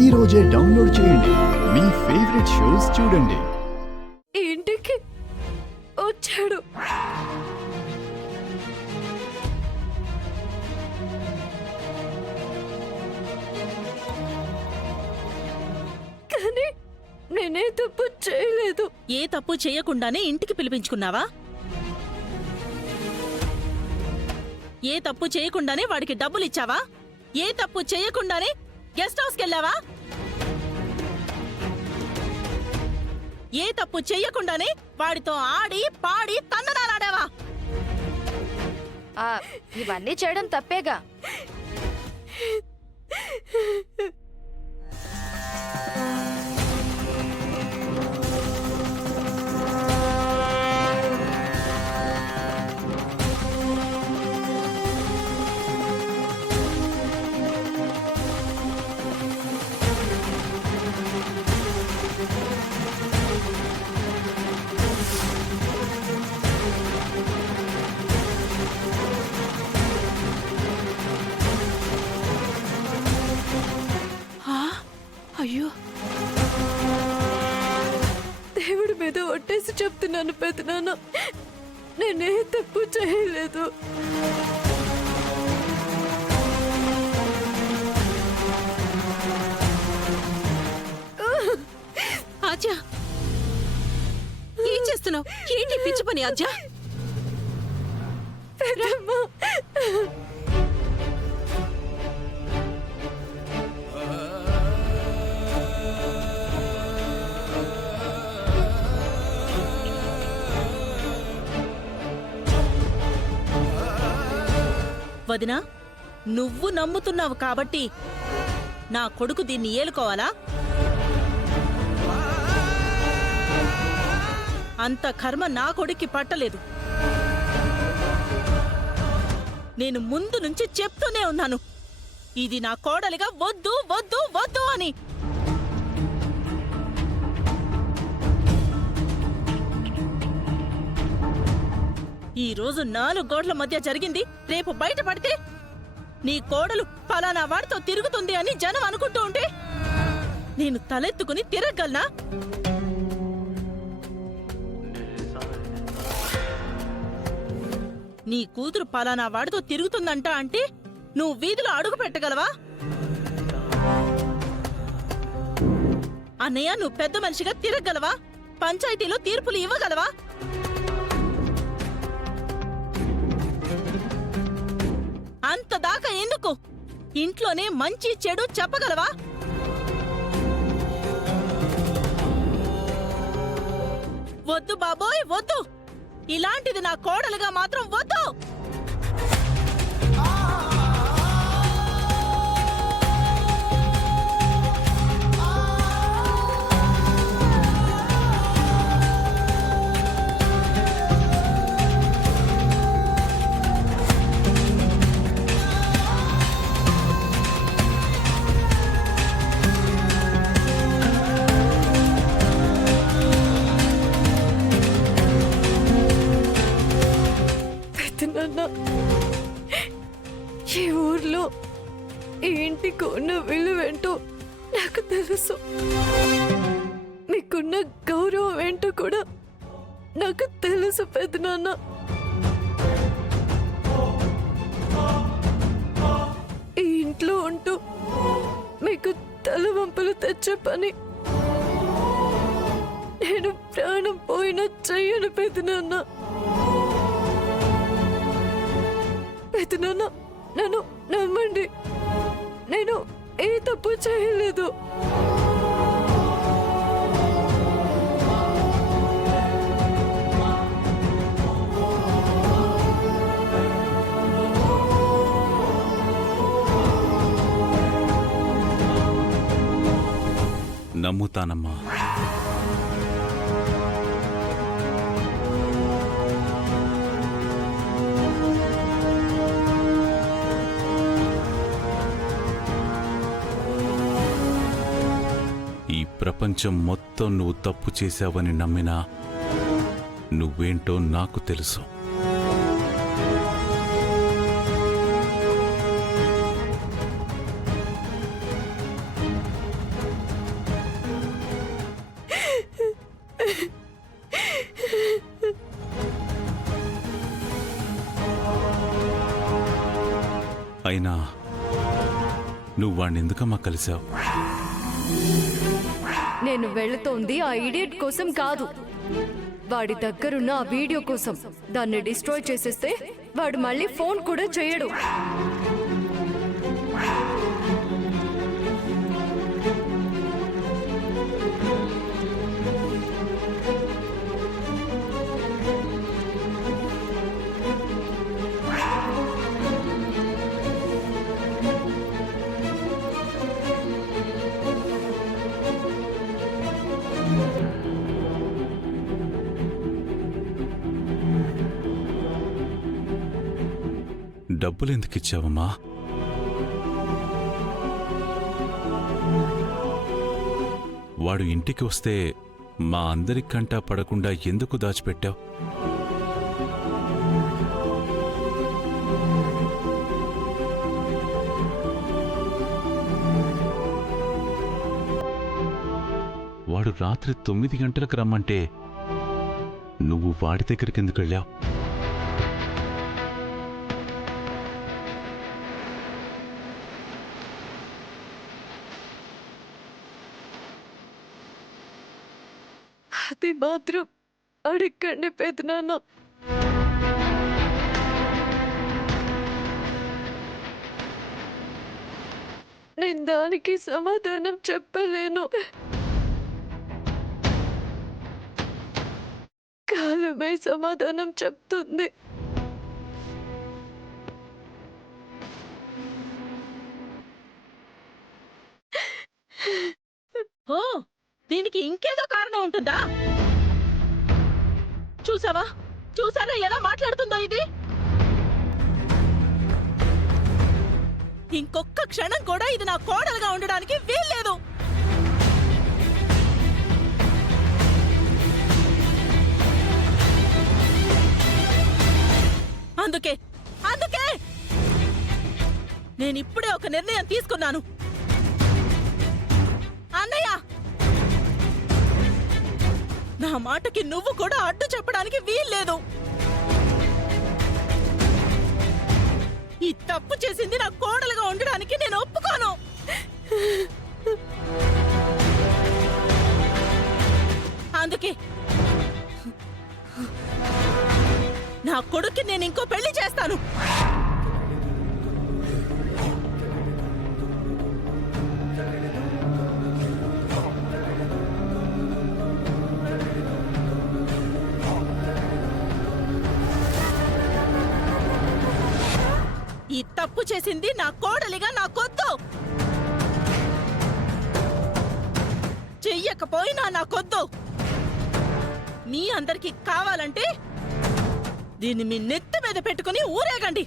ఈ రోజే డౌన్లోడ్ చేయండి. మీ ఫేవరెట్ షోస్ చూడండి. ఇంటికి వచ్చాడు. కానీ నేనే తప్పు చేయలేదు. ఏ తప్పు చేయకుండానే ఇంటికి పిలిపించుకున్నావా? ఏ తప్పు చేయకుండానే వాడికి డబ్బులిచ్చావా? ఏ తప్పు చేయకుండానే గెస్ట్ హౌస్కెళ్ళావా? ఏ తప్పు చెయ్యకుండానే వాడితో ఆడి పాడి తందనాలాడావా? ఇవన్నీ చేయడం తప్పేగా. అయ్యో, దేవుడి మీద ఒట్టేసి చెప్తున్నాను పెదనాన్న, నేనే తప్పు చేయలేదు. ఆజ్యా, ఏం చేస్తున్నావు? ఏంటి పిచ్చి పని ఆజ్యా? పెద్దమ్మా, వదినా, నువ్వు నమ్ముతున్నావు కాబట్టి నా కొడుకు దీన్ని ఏలుకోవాలా? అంత కర్మ నా కొడుక్కి పట్టలేదు. నేను ముందు నుంచి చెప్తూనే ఉన్నాను, ఇది నా కోడలిగా వద్దు వద్దు వద్దు అని. ఈ రోజు 4 గోడల మధ్య జరిగింది రేపు బయటపడితే నీ కోడలు ఫలానా వాడితో తిరుగుతుంది అని జనం అనుకుంటూ ఉంటే నేను తలెత్తుకుని తిరగలనా? నీ కూతురు ఫలానా వాడితో తిరుగుతుందంట అంటే నువ్వు వీధిలో అడుగు పెట్టగలవా? అన్నయ్య, నువ్వు పెద్ద మనిషిగా తిరగలవా? పంచాయతీలో తీర్పులు ఇవ్వగలవా? అంతదాకా ఎందుకు? ఇంట్లోనే మంచి చెడు చెప్పగలవా? వద్దు బాబోయ్, వద్దు. ఇలాంటిది నా కోడలుగా మాత్రం వద్దు. ఈ ఊర్లో ఈ ఇంటికి ఉన్న విలువేంటో నాకు తెలుసు. మీకున్న గౌరవం ఏంటో కూడా నాకు తెలుసు పెదనాన్న. ఈ ఇంట్లో ఉంటూ మీకు తలవంపులు తెచ్చే పని నేను ప్రాణం పోయినా చెయ్యను పెదనాన్న. పెదనాన్న, నన్ను నమ్మండి, నేను ఏ తప్పు చేయలేదు. నమ్ముతానమ్మా. ప్రపంచం మొత్తం నువ్వు తప్పు చేశావని నమ్మినా నువ్వేంటో నాకు తెలుసు. నువ్వు వాణ్ణి ఎందుకమ్మా కలిశావు? నేను వెళుతోంది ఆ ఇడియట్ కోసం కాదు, వాడి దగ్గరున్న ఆ వీడియో కోసం. దాన్ని డిస్ట్రాయ్ చేసేస్తే వాడు మళ్ళీ ఫోన్ కూడా చేయడు. డబ్బులు ఎందుకు ఇచ్చావమ్మా? వాడు ఇంటికి వస్తే మా అందరి కంటా పడకుండా ఎందుకు దాచిపెట్టావు? వాడు రాత్రి 9 గంటలకు రమ్మంటే నువ్వు వాడి దగ్గరికి ఎందుకు వెళ్ళావు? అది మాత్రం అడగండి పెదనాన్న. నేను దానికి సమాధానం చెప్పలేను. కాలమే సమాధానం చెప్తుంది. ఓ, దీనికి ఇంకేదో కారణం ఉంటుందా? చూసావా చూసారా ఎలా మాట్లాడుతుందో ఇది? ఇంకొక్క క్షణం కూడా ఇది నా కోడలుగా ఉండడానికి వీల్లేదు. అందుకే అందుకే నేనిప్పుడే ఒక నిర్ణయం తీసుకున్నాను. అన్నయ్య, నా మాటకి నువ్వు కూడా అడ్డు చెప్పడానికి వీల్లేదు. ఈ తప్పు చేసింది నా కోడలుగా ఉండడానికి నేను ఒప్పుకోను. అందుకే నా కొడుక్కి నేను ఇంకో పెళ్లి చేస్తాను. ఈ తప్పు చేసింది నా కోడలిగా నాకొద్దు. చెయ్యకపోయినా నాకొద్దు. మీ అందరికీ కావాలంటే దీన్ని మీ నెత్తి మీద పెట్టుకుని ఊరేగండి.